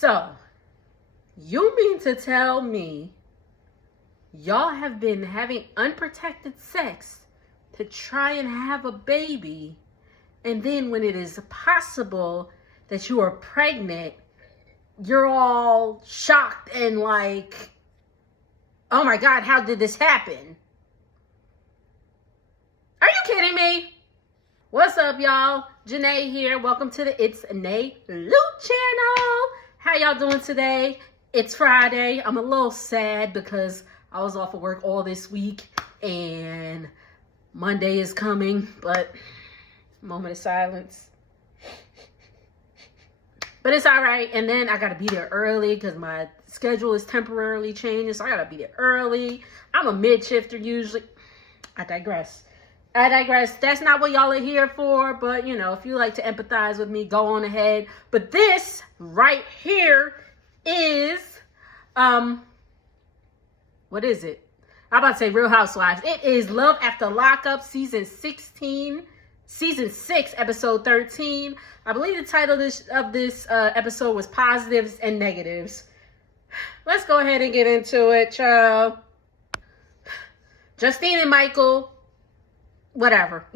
So, you mean to tell me y'all have been having unprotected sex to try and have a baby, and then when it is possible that you are pregnant, you're all shocked and like, oh my God, how did this happen? Are you kidding me? What's up, y'all? Janae here. Welcome to the It's Nay Lou channel. How y'all doing today? It's Friday. I'm a little sad because I was off of work all this week and Monday is coming, but moment of silence. But it's all right. And then I got to be there early because my schedule is temporarily changing. So I got to be there early. I'm a mid-shifter usually. I digress. That's not what y'all are here for. But, you know, if you like to empathize with me, go on ahead. But this right here is, what is it? I'm about to say Real Housewives. It is Love After Lockup, season 6, episode 13. I believe the title of this episode was Positives and Negatives. Let's go ahead and get into it, child. Justine and Michael, whatever.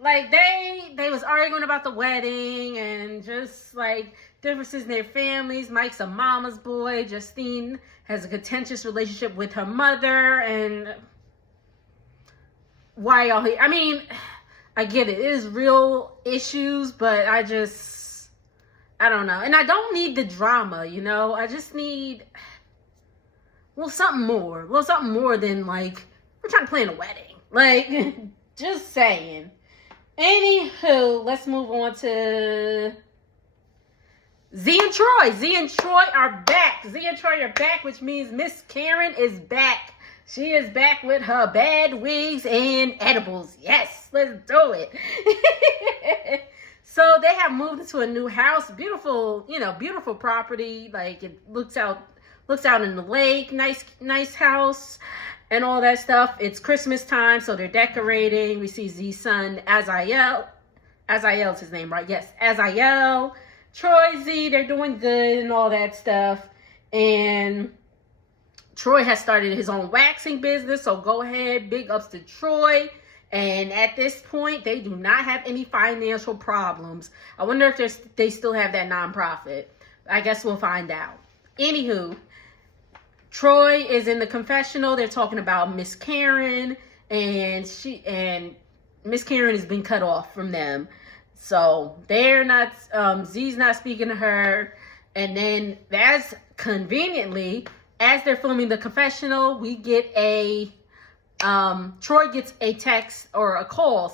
Like, they was arguing about the wedding and just, like, differences in their families. Mike's a mama's boy. Justine has a contentious relationship with her mother. And why y'all here? I mean, I get it. It is real issues, but I don't know. And I don't need the drama, you know? I just need, well, something more. Well, something more than, like, we're trying to plan a wedding. Like, just saying. Anywho, let's move on to Z and Troy. Z and Troy are back. Z and Troy are back, which means Miss Karen is back. She is back with her bad wigs and edibles. Yes, let's do it. So they have moved into a new house. Beautiful, you know, beautiful property. Like, it looks out in the lake. Nice house and all that stuff. It's Christmas time, so they're decorating. We see Z's son, Azael. Azael's his name, right? Yes, Azael. Troy, Z, they're doing good and all that stuff. And Troy has started his own waxing business, so go ahead, big ups to Troy. And at this point, they do not have any financial problems. I wonder if they still have that nonprofit. I guess we'll find out. Anywho, Troy is in the confessional. They're talking about Miss Karen, and Miss Karen has been cut off from them. So they're not, Z's not speaking to her. And then that's conveniently, as they're filming the confessional, we get Troy gets a text or a call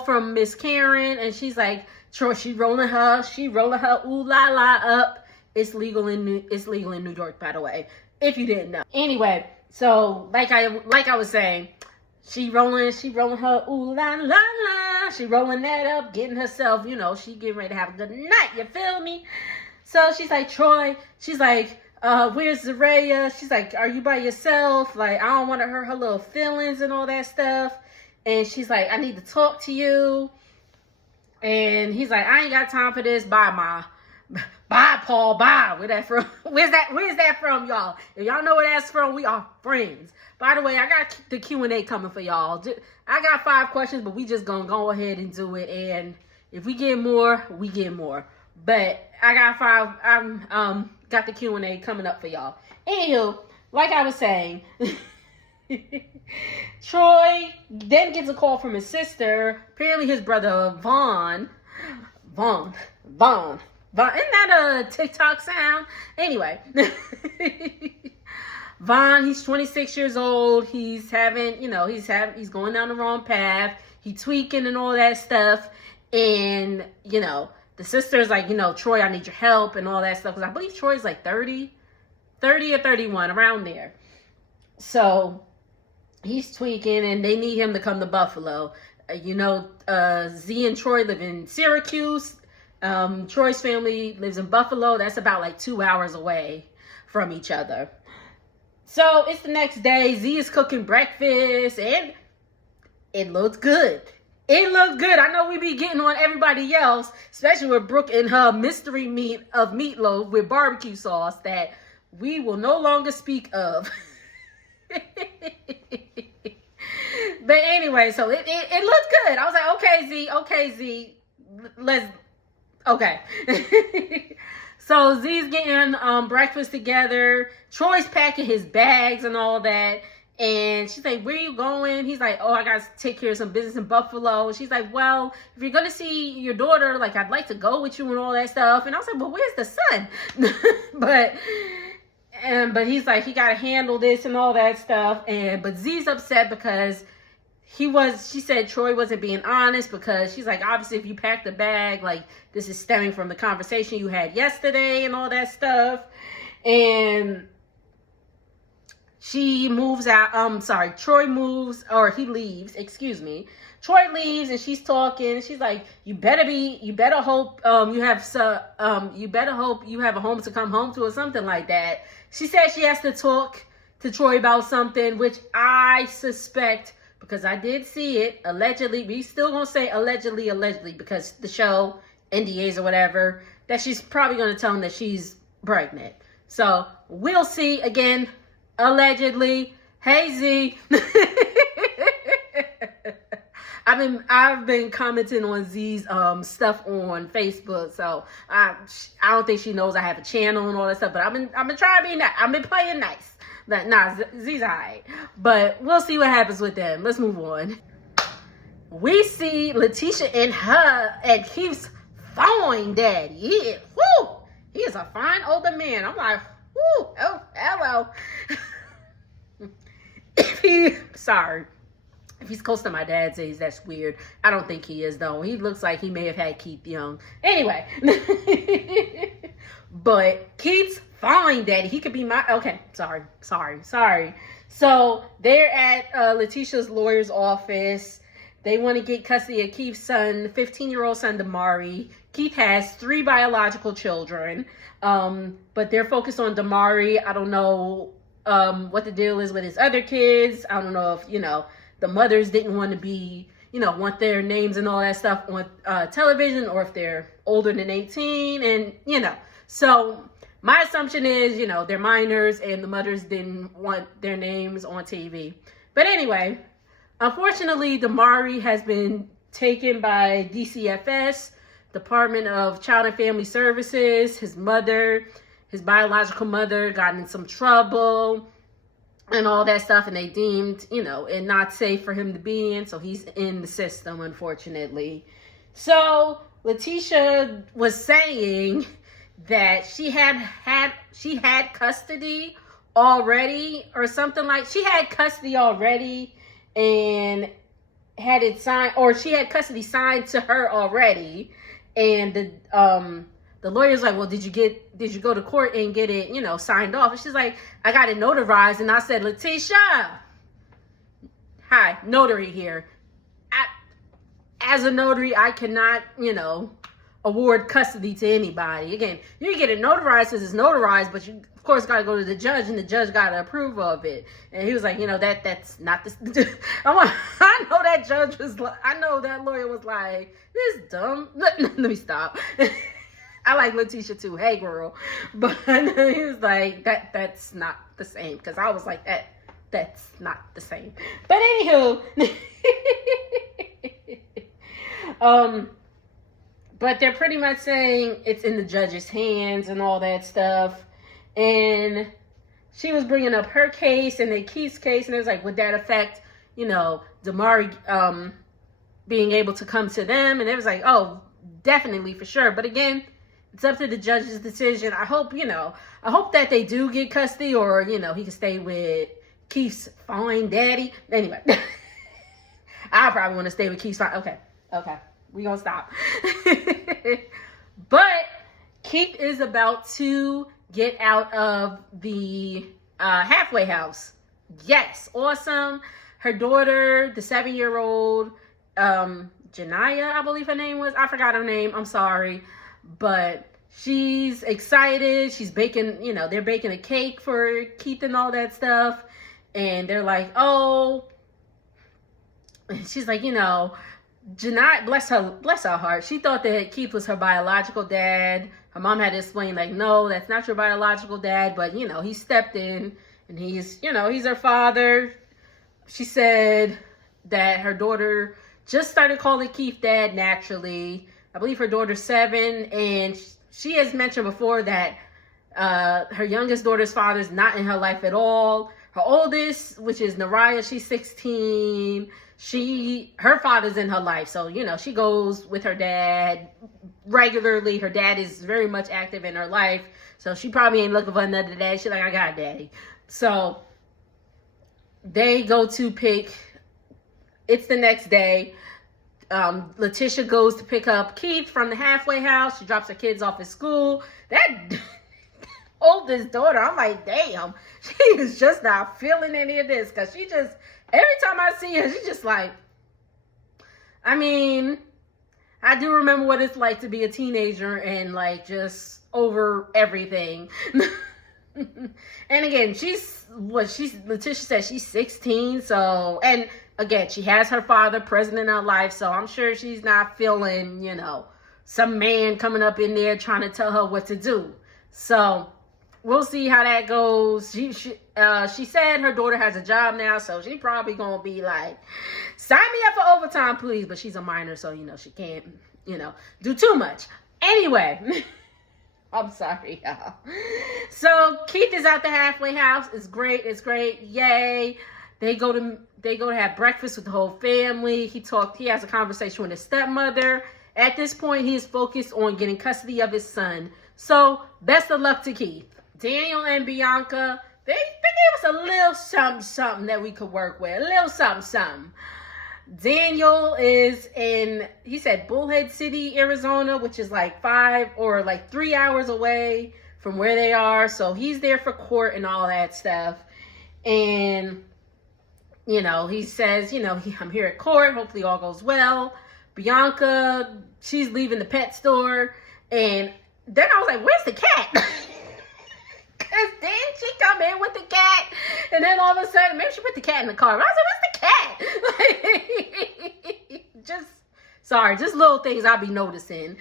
from Miss Karen, and she's like, Troy, she rolling her ooh la la up. It's legal in New York, by the way, if you didn't know. Anyway, so like I was saying, she rolling her ooh la la la. She rolling that up, getting herself, you know, she getting ready to have a good night. You feel me? So she's like, Troy, she's like, where's Zaraya? She's like, are you by yourself? Like, I don't want to hurt her little feelings and all that stuff. And she's like, I need to talk to you. And he's like, I ain't got time for this. Bye, Ma. Bye, Paul. Bye. Where's that from, y'all? If y'all know where that's from, we are friends. By the way, I got the Q&A coming for y'all. I got 5 questions, but we just gonna go ahead and do it. And if we get more, we get more. But I got 5. I'm got the Q&A coming up for y'all. Anywho, like I was saying, Troy then gets a call from his sister. Apparently his brother Vaughn. Isn't that a TikTok sound? Anyway, Vaughn, he's 26 years old. He's having, you know, he's going down the wrong path. He's tweaking and all that stuff. And, you know, the sister's like, you know, Troy, I need your help and all that stuff. Because I believe Troy's like 30 or 31, around there. So he's tweaking and they need him to come to Buffalo. You know, Z and Troy live in Syracuse. Troy's family lives in Buffalo. That's about like 2 hours away from each other. So it's the next day. Z is cooking breakfast and it looks good. It looked good. I know we be getting on everybody else, especially with Brooke and her mystery meat of meatloaf with barbecue sauce that we will no longer speak of. But anyway, so it looked good. I was like, okay, Z, okay. So Z's getting breakfast together. Troy's packing his bags and all that. And she's like, where are you going? He's like, oh, I got to take care of some business in Buffalo. She's like, well, if you're going to see your daughter, like, I'd like to go with you and all that stuff. And I was like, well, where's the son? But he's like, he got to handle this and all that stuff. But Z's upset because she said Troy wasn't being honest, because she's like, obviously, if you pack the bag, like, this is stemming from the conversation you had yesterday and all that stuff. And she moves out. Troy moves, or he leaves, excuse me. Troy leaves and she's talking. She's like, you better hope you have a home to come home to, or something like that. She said she has to talk to Troy about something, which I suspect, because I did see it, allegedly. We still gonna say allegedly, because the show, NDAs or whatever, that she's probably gonna tell him that she's pregnant. So we'll see. Again, allegedly. Hey Z. I've been commenting on Z's stuff on Facebook, so I don't think she knows I have a channel and all that stuff. But I've been trying to be nice. I've been playing nice. Z's alright. But we'll see what happens with them. Let's move on. We see Letitia and Keith's fine daddy. Yeah, whoo, he is a fine older man. I'm like, whoo, oh, hello. If he's close to my dad's age, that's weird. I don't think he is, though. He looks like he may have had Keith young. Anyway. But Keith's fine daddy. He could be my... Okay, sorry. So they're at Letitia's lawyer's office. They want to get custody of Keith's son, 15-year-old son, Damari. Keith has 3 biological children. But they're focused on Damari. I don't know what the deal is with his other kids. I don't know if, the mothers didn't want to be, want their names and all that stuff on television, or if they're older than 18. And, so my assumption is, they're minors and the mothers didn't want their names on TV. But anyway, unfortunately, Damari has been taken by DCFS, Department of Child and Family Services. His biological mother, got in some trouble and all that stuff, and they deemed, it not safe for him to be in, so he's in the system, unfortunately. So Letitia was saying that she had custody already, or something like, she had custody already and had it signed, or she had custody signed to her already, and the lawyer's like, well, did you go to court and get it, signed off? And she's like, I got it notarized. And I said, Letitia, hi, notary here. As a notary, I cannot, award custody to anybody. Again, you can get it notarized because it's notarized, but you, of course, got to go to the judge, and the judge got to approve of it. And he was like, that's not this. I know that judge was like, I know that lawyer was like, this dumb. Let me stop. I like Letitia too. Hey, girl. But he was like, that's not the same. Because I was like, that's not the same. But anywho. But they're pretty much saying it's in the judge's hands and all that stuff. And she was bringing up her case and then Keith's case. And it was like, would that affect, Damari being able to come to them? And it was like, oh, definitely, for sure. But again, it's up to the judge's decision. I hope that they do get custody, or, he can stay with Keith's fine daddy. Anyway, I probably want to stay with Keith's fine. Okay. We gonna stop. But Keith is about to get out of the halfway house. Yes, awesome. Her daughter, the 7-year-old, Janaya, I believe her name was. I forgot her name. I'm sorry. But she's excited. She's baking, they're baking a cake for Keith and all that stuff. And they're like, oh, and she's like, Janai, bless her heart, she thought that Keith was her biological dad. Her mom had to explain, like, no, that's not your biological dad, but, you know, he stepped in, and he's, you know, he's her father. She said that her daughter just started calling Keith dad naturally. I believe her daughter's 7, and she has mentioned before that her youngest daughter's father's not in her life at all. Her oldest, which is Naraya, she's 16. Her father's in her life, so, you know, she goes with her dad regularly. Her dad is very much active in her life, so she probably ain't looking for another dad. She's like, I got a daddy. So they go to pick. It's the next day. Letitia goes to pick up Keith from the halfway house. She drops her kids off at school. That oldest daughter, I'm like, damn, she is just not feeling any of this, because she just, every time I see her, she's just like, I mean, I do remember what it's like to be a teenager and, like, just over everything. And again, Letitia said she's 16, so, and again, she has her father present in her life, so I'm sure she's not feeling, you know, some man coming up in there trying to tell her what to do. So we'll see how that goes. She said her daughter has a job now, so she probably gonna be like, sign me up for overtime, please. But she's a minor, so, you know, she can't, you know, do too much. Anyway, I'm sorry, y'all. So Keith is at the halfway house. It's great. It's great. Yay. They go to have breakfast with the whole family. He has a conversation with his stepmother. At this point, he is focused on getting custody of his son. So best of luck to Keith. Daniel and Bianca, they gave us a little something that we could work with. A little something. Daniel is in, he said, Bullhead City, Arizona, which is like 5 or like 3 hours away from where they are. So he's there for court and all that stuff. And, you know, he says, you know, I'm here at court. Hopefully all goes well. Bianca, she's leaving the pet store. And then I was like, where's the cat? Because then she come in with the cat. And then all of a sudden, maybe she put the cat in the car. But I was like, where's the cat? Just little things I'll be noticing.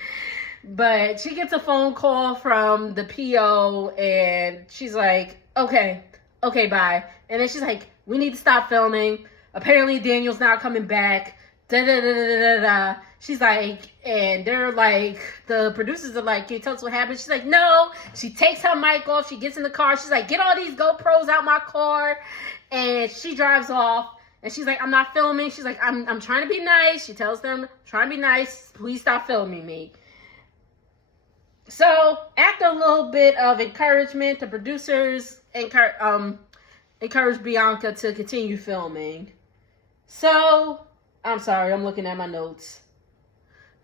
But she gets a phone call from the PO. And she's like, okay, bye. And then she's like, we need to stop filming. Apparently Daniel's not coming back. Da-da-da-da-da-da. She's like, and they're like, the producers are like, can you tell us what happened? She's like, no. She takes her mic off. She gets in the car. She's like, get all these GoPros out my car. And she drives off. And she's like, I'm not filming. She's like, I'm trying to be nice. She tells them, trying to be nice. Please stop filming me. So after a little bit of encouragement, the producers encouraged Bianca to continue filming. So, I'm sorry, I'm looking at my notes.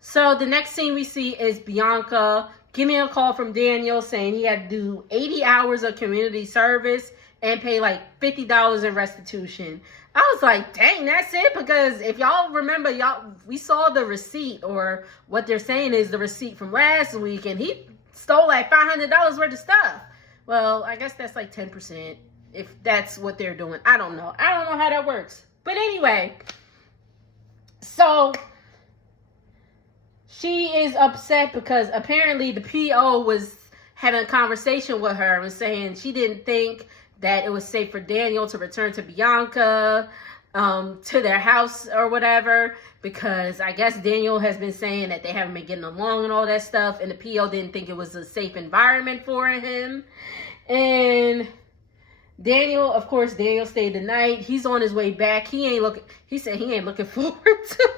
So the next scene we see is Bianca getting a call from Daniel saying he had to do 80 hours of community service and pay like $50 in restitution. I was like, dang, that's it? Because if y'all remember, we saw the receipt, or what they're saying is the receipt from last week, and he stole like $500 worth of stuff. Well, I guess that's like 10%, if that's what they're doing. I don't know how that works. But anyway, so she is upset because apparently the PO was having a conversation with her and saying she didn't think that it was safe for Daniel to return to Bianca, to their house or whatever, because I guess Daniel has been saying that they haven't been getting along and all that stuff, and the PO didn't think it was a safe environment for him. And Daniel stayed the night. He's on his way back. He said he ain't looking forward to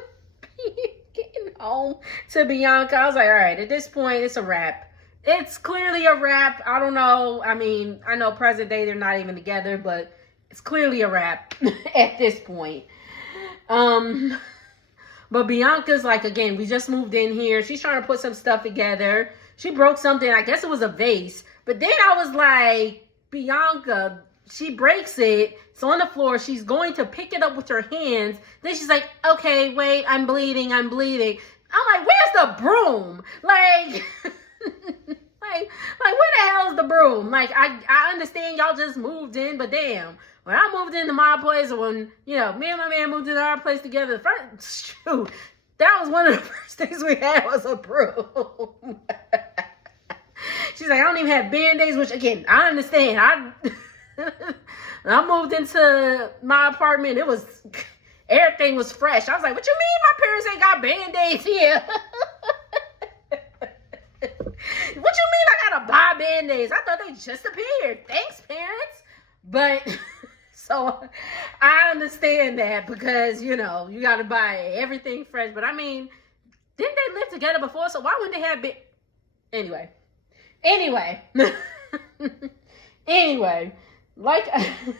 getting home to Bianca. I was like, all right, at this point, it's a wrap. It's clearly a wrap. I don't know. I mean, I know present day they're not even together, but it's clearly a wrap at this point. But Bianca's like, again, we just moved in here. She's trying to put some stuff together. She broke something. I guess it was a vase. But then I was like, Bianca, she breaks it. It's on the floor. She's going to pick it up with her hands. Then she's like, okay, wait, I'm bleeding. I'm like, where's the broom? Like, like where the hell is the broom? Like, I understand y'all just moved in, but damn, when I moved into my place, or when, you know, me and my man moved into our place together, shoot, that was one of the first things we had was a broom. She's like, I don't even have Band-Aids, which, again, I understand. When I moved into my apartment, everything was fresh. I was like, what you mean my parents ain't got Band-Aids here? What you mean I gotta buy Band-Aids? I thought they just appeared. Thanks, parents. But, so, I understand that because, you gotta buy everything fresh. But, I mean, didn't they live together before? So, why wouldn't they have Anyway.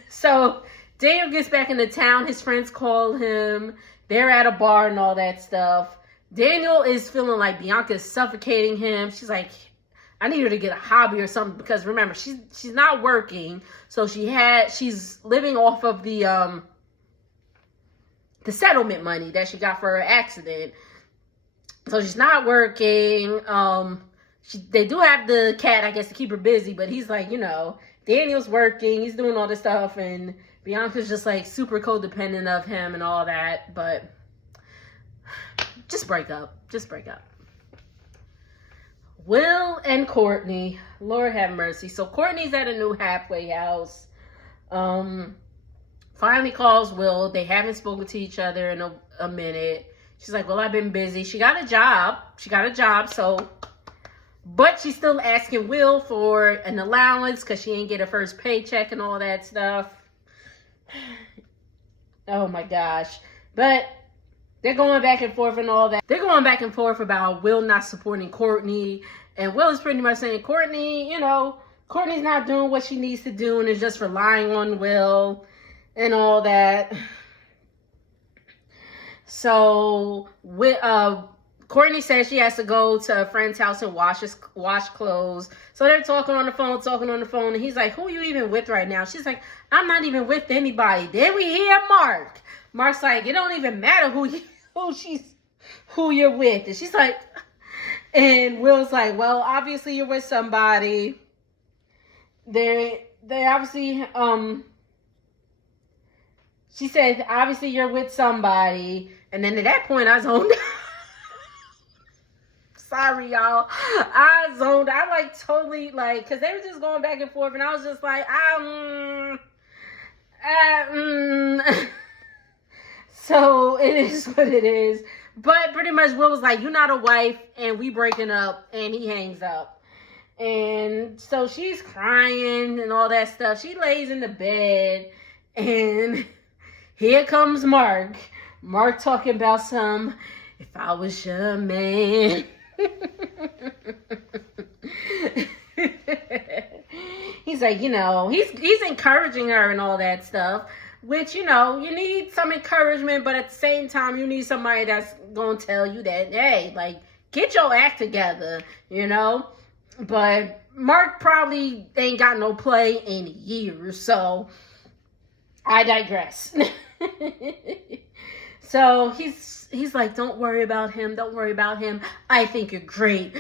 So Daniel gets back into town. His friends call him. They're at a bar and all that stuff. Daniel is feeling like Bianca's suffocating him. She's like, I need her to get a hobby or something because remember, she's not working. So she's living off of the settlement money that she got for her accident. So she's not working. They do have the cat, I guess, to keep her busy, but he's like, Daniel's working, he's doing all this stuff, and Bianca's just like super codependent of him and all that, but just break up. Will and Courtney, Lord have mercy. So Courtney's at a new halfway house. Finally calls Will. They haven't spoken to each other in a minute. She's like, well, I've been busy. She got a job, so... But she's still asking Will for an allowance because she ain't get her first paycheck and all that stuff. Oh my gosh. But they're going back and forth and all that. They're going back and forth about Will not supporting Courtney. And Will is pretty much saying, Courtney, Courtney's not doing what she needs to do and is just relying on Will and all that. So, Courtney says she has to go to a friend's house and wash clothes. So they're talking on the phone, and he's like, who are you even with right now? She's like, I'm not even with anybody. Then we hear Mark. Mark's like, it don't even matter who you're with. And she's like, and Will's like, well, obviously you're with somebody. They obviously, she said, obviously you're with somebody. And then at that point, I zoned out. Sorry, y'all. I zoned. I totally because they were just going back and forth, and I was just like, So it is what it is. But pretty much Will was like, you're not a wife, and we breaking up, and he hangs up. And so she's crying and all that stuff. She lays in the bed, and here comes Mark. Mark talking about if I was your man. He's like, he's encouraging her and all that stuff, which, you need some encouragement, but at the same time, you need somebody that's going to tell you that, hey, get your act together, but Mark probably ain't got no play in years, so I digress. So he's like, don't worry about him. I think you're great.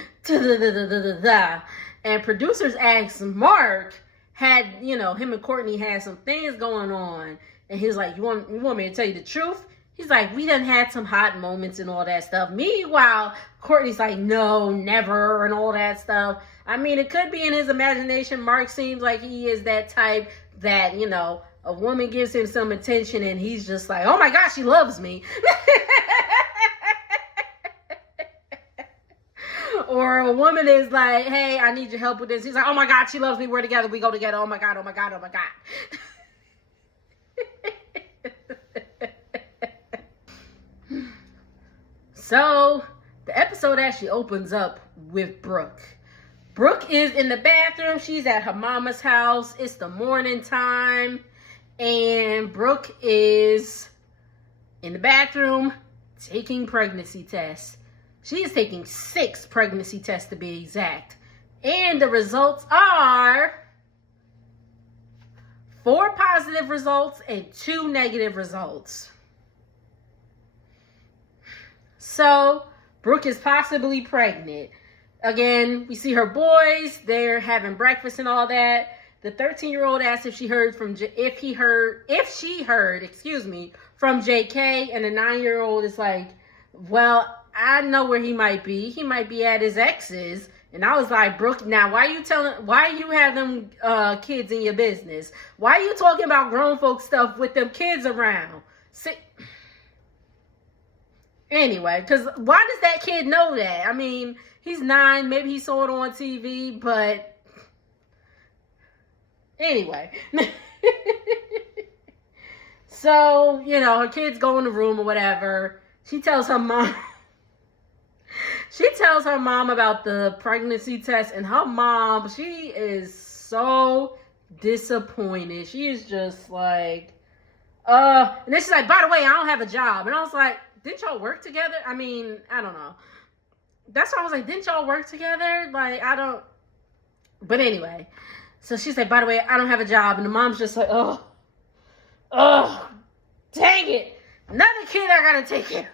And producers asked Mark, him and Courtney had some things going on. And he's like, you want me to tell you the truth? He's like, we done had some hot moments and all that stuff. Meanwhile, Courtney's like, no, never, and all that stuff. I mean, it could be in his imagination. Mark seems like he is that type that, a woman gives him some attention and he's just like, oh my gosh, she loves me. Or a woman is like, hey, I need your help with this. He's like, oh my God, she loves me. We're together. We go together. Oh my God, oh my God, oh my God. So the episode actually opens up with Brooke. Brooke is in the bathroom. She's at her mama's house. It's the morning time. And Brooke is in the bathroom taking pregnancy tests. She is taking 6 pregnancy tests to be exact. And the results are 4 positive results and 2 negative results. So, Brooke is possibly pregnant. Again, we see her boys. They're having breakfast and all that. The 13-year-old asked if she heard from from JK, and the 9-year-old is like, Well, I know where he might be. He might be at his ex's. And I was like, Brooke, now why you have them kids in your business? Why are you talking about grown folk stuff with them kids around? See, anyway, because why does that kid know that? I mean, he's 9, maybe he saw it on TV, but anyway. So, her kids go in the room or whatever. She tells her mom about the pregnancy test, and her mom, she is so disappointed. She is just like, and then she's like, by the way, I don't have a job. And I was like, didn't y'all work together? I mean, I don't know. That's why I was like, didn't y'all work together? Like, but anyway. So she said, by the way, I don't have a job. And the mom's just like, oh, dang it. Another kid I gotta take care of.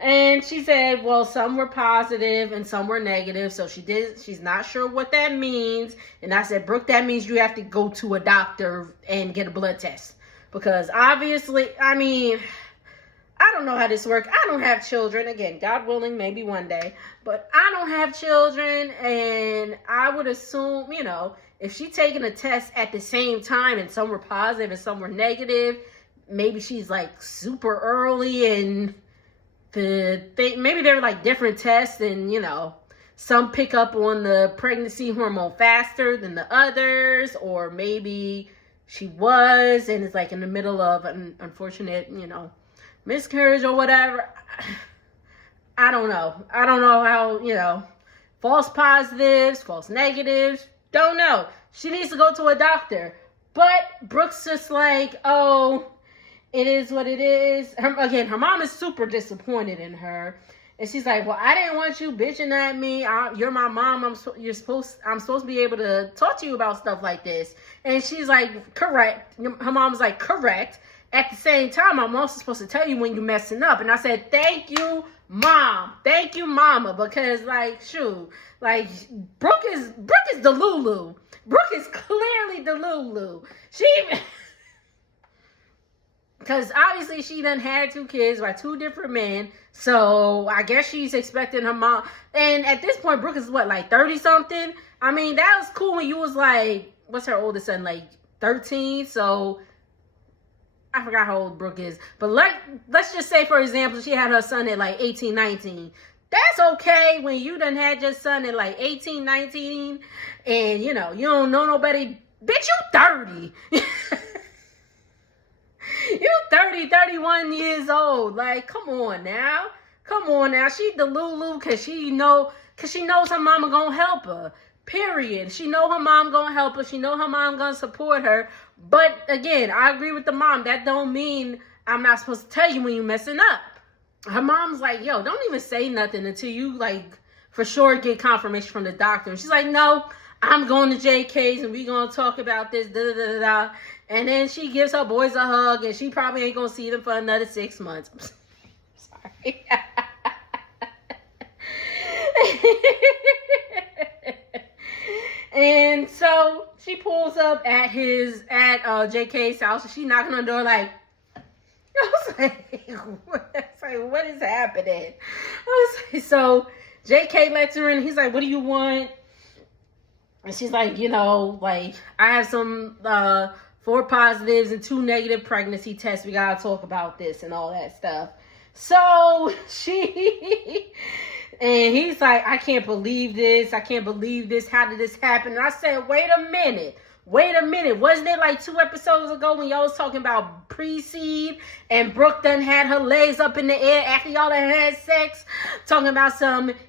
And she said, well, some were positive and some were negative. So she's not sure what that means. And I said, Brooke, that means you have to go to a doctor and get a blood test. Because obviously, I mean, I don't know how this works. I don't have children. Again, God willing, maybe one day. But I don't have children. And I would assume, if she's taking a test at the same time and some were positive and some were negative, maybe she's like super early and maybe they're like different tests and, some pick up on the pregnancy hormone faster than the others, or maybe she was and it's like in the middle of an unfortunate, miscarriage or whatever. I don't know. I don't know how, false positives, false negatives, don't know. She needs to go to a doctor. But Brooke's just like, oh, it is what it is. Her mom is super disappointed in her. And she's like, well, I didn't want you bitching at me. You're my mom. I'm supposed to be able to talk to you about stuff like this. And she's like, correct. Her mom's like, correct. At the same time, I'm also supposed to tell you when you're messing up. And I said, thank you, mom. Thank you, mama. Because, shoot, Brooke is the Lulu. Brooke is clearly the Lulu. Because obviously she done had 2 kids by 2 different men. So I guess she's expecting her mom. And at this point, Brooke is 30 something? I mean, that was cool when you was what's her oldest son? 13? So I forgot how old Brooke is. But let's just say, for example, she had her son at 18, 19. That's okay when you done had your son at 18, 19. And, you don't know nobody. Bitch, you 30. You 30, 31 years old. Come on now. Come on now. She the Lulu because she knows her mama gonna help her. Period. She know her mom gonna help her. She know her mom gonna support her. But again, I agree with the mom. That don't mean I'm not supposed to tell you when you're messing up. Her mom's like, yo, don't even say nothing until you for sure get confirmation from the doctor. And she's like, no, I'm going to JK's and we gonna talk about this, da da da da. And then she gives her boys a hug, and she probably ain't gonna see them for another 6 months. Sorry. And so she pulls up at JK's house, and she knocking on the door I was like, what is happening? So JK lets her in. He's like, what do you want? And she's like, I have some 4 positives and 2 negative pregnancy tests. We gotta talk about this and all that stuff. So and he's like, I can't believe this. I can't believe this. How did this happen? And I said, wait a minute. Wasn't it 2 episodes ago when y'all was talking about pre-seed and Brooke done had her legs up in the air after y'all had sex? Talking about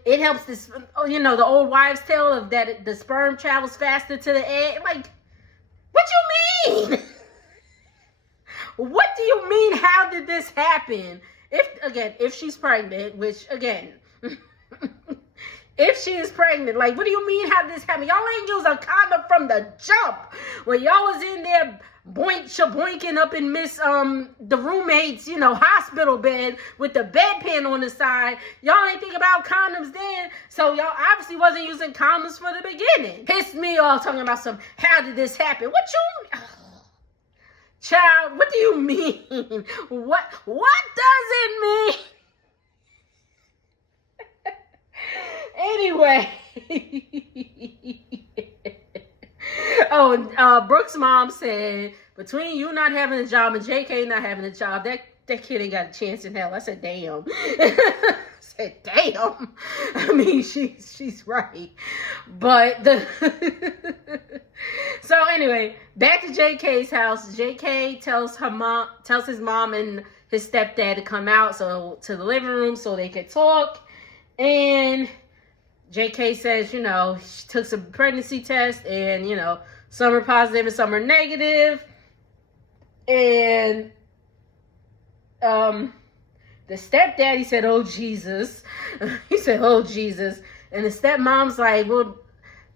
it helps this, the old wives' tale of that the sperm travels faster to the egg. What you mean? What do you mean? How did this happen? If she's pregnant, which again, if she is pregnant, what do you mean? How did this happen? Y'all ain't use a condom from the jump. When y'all was in there boinking up in the roommate's, hospital bed with the bedpan on the side. Y'all ain't think about condoms then. So y'all obviously wasn't using condoms for the beginning. Pissed me off talking about how did this happen? What you... Child, what do you mean? What does it mean? Anyway. Brooke's mom said, between you not having a job and JK not having a job, that kid ain't got a chance in hell. I said, damn. I said, damn. I mean, she's right. But so anyway, back to JK's house. JK tells his mom and his stepdad to come out to the living room so they could talk. And JK says, she took some pregnancy tests and, some are positive and some are negative. And the stepdaddy said, oh, Jesus. He said, oh, Jesus. And the stepmom's like, well,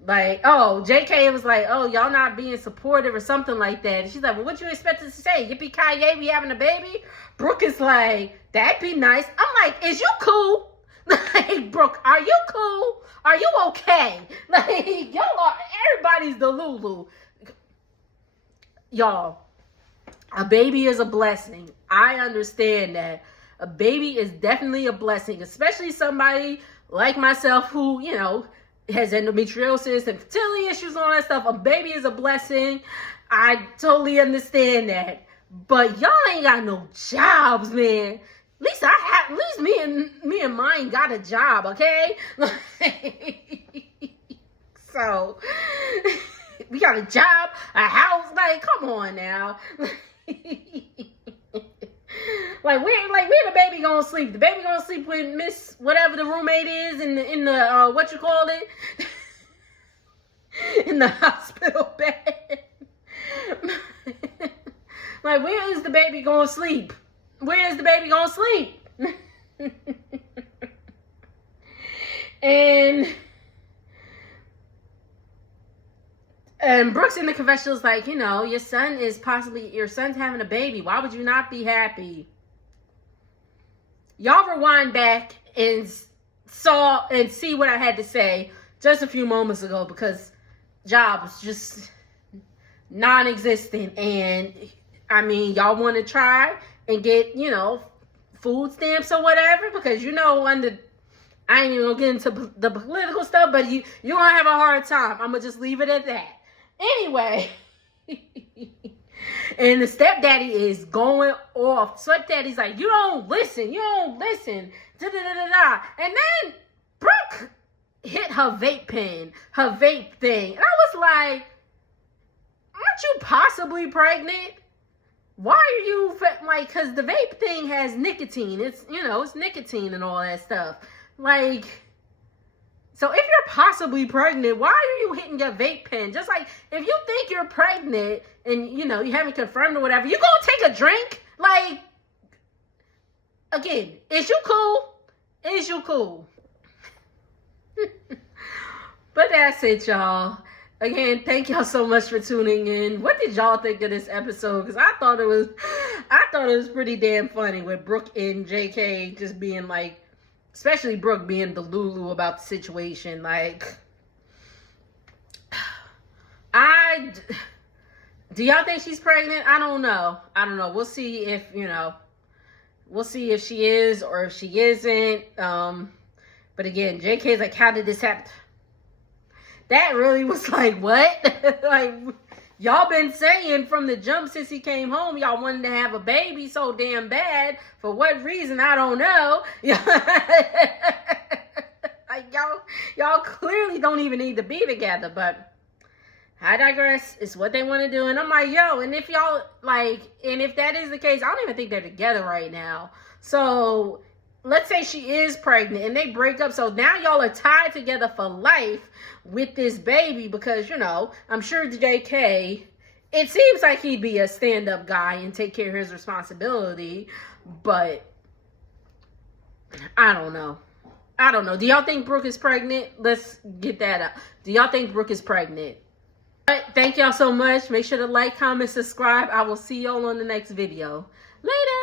JK was like, oh, y'all not being supportive or something like that. And she's like, well, what you expect us to say? Yippee-ki-yay, we having a baby? Brooke is like, that'd be nice. I'm like, is you cool? Like, Brooke, are you cool? Are you okay? Like, everybody's the Lulu. Y'all, a baby is a blessing. I understand that. A baby is definitely a blessing, especially somebody like myself who, has endometriosis and fertility issues and all that stuff. A baby is a blessing. I totally understand that. But y'all ain't got no jobs, man. At least me and mine got a job, okay? So we got a job, a house, like, come on now. Like where the baby gonna sleep? The baby gonna sleep with Miss whatever the roommate is in the what you call it? In the hospital bed. Like, where is the baby gonna sleep? Where is the baby gonna sleep? And Brooke's in the confessional is like, your son's having a baby. Why would you not be happy? Y'all rewind back and see what I had to say just a few moments ago, because job was just non-existent. And I mean, y'all want to try and get, food stamps or whatever, because I ain't even gonna get into the political stuff, but you're gonna have a hard time. I'm gonna just leave it at that. Anyway, and the stepdaddy is going off. Stepdaddy's like, you don't listen. Da-da-da-da-da. And then Brooke hit her vape pen, her vape thing. And I was like, aren't you possibly pregnant? Why are you, because the vape thing has nicotine. It's, it's nicotine and all that stuff. Like, so if you're possibly pregnant, why are you hitting your vape pen? Just like, if you think you're pregnant and, you haven't confirmed or whatever, you gonna take a drink? Like, again, is you cool? Is you cool? But that's it, y'all. Again, thank y'all so much for tuning in. What did y'all think of this episode? Because I thought it was pretty damn funny with Brooke and JK just being like, especially Brooke being the Lulu about the situation. Like, do y'all think she's pregnant? I don't know. We'll see if, we'll see if she is or if she isn't. But again, JK's like, how did this happen? That really was like, what? Like, y'all been saying from the jump since he came home, y'all wanted to have a baby so damn bad. For what reason? I don't know. Like, y'all clearly don't even need to be together, but I digress. It's what they want to do. And I'm like, yo, and if y'all, and if that is the case, I don't even think they're together right now. So let's say she is pregnant and they break up. So now y'all are tied together for life with this baby because, I'm sure JK, it seems like he'd be a stand-up guy and take care of his responsibility. But I don't know. Do y'all think Brooke is pregnant? Let's get that up. Do y'all think Brooke is pregnant? All right, thank y'all so much. Make sure to like, comment, subscribe. I will see y'all on the next video. Later.